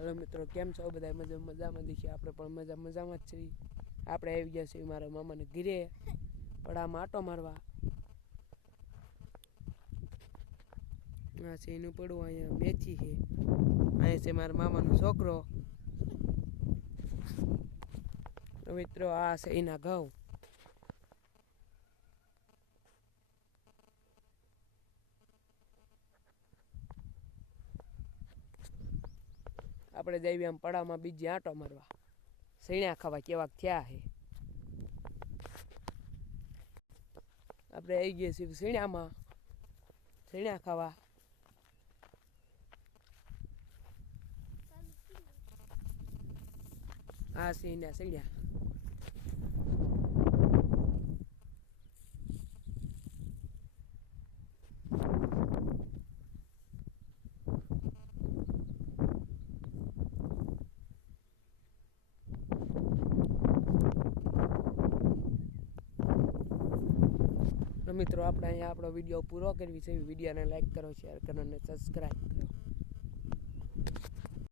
Hello मित्रों, केम छो बधाय? मजा में दिखिए आपणे पण मजा में छे। आपणे આવી ગયા છીએ મારા મામાને ઘરે પડામાં આટો મારવા। આ છે એનું પડવું, અહીંયા મેથી છે, અહીંયા છે મારા મામાનો છોકરો। મિત્રો આ છે એના ઘઉં। આપણે જઈએ આમ પડામાં બીજી આંટો મારવા, સૈણા ખાવા કેવાક થયા છે। આપણે આવી ગયા છીએ સૈણામાં, સૈણા ખાવા। આ છે એના સૈણા। મિત્રો આપણે અહીંયા આપણો વિડીયો પૂરો કરવી છે। વિડીયોને લાઈક કરો, શેર કરો અને સબસ્ક્રાઈબ કરો।